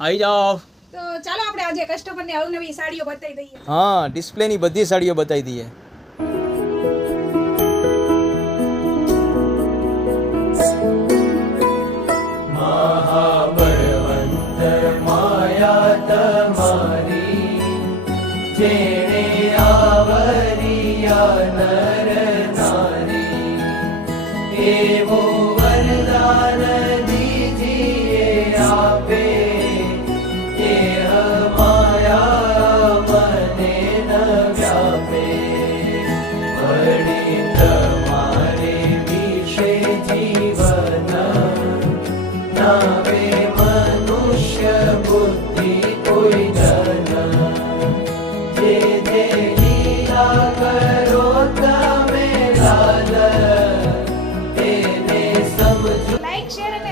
આવી જાઓ. તો ચાલો આપણે આજે કસ્ટમરને અવનવી સાડીઓ બતાવી દઈએ. હા, ડિસ્પ્લેની બધી સાડીઓ બતાવી દઈએ. લાઈક શેર અને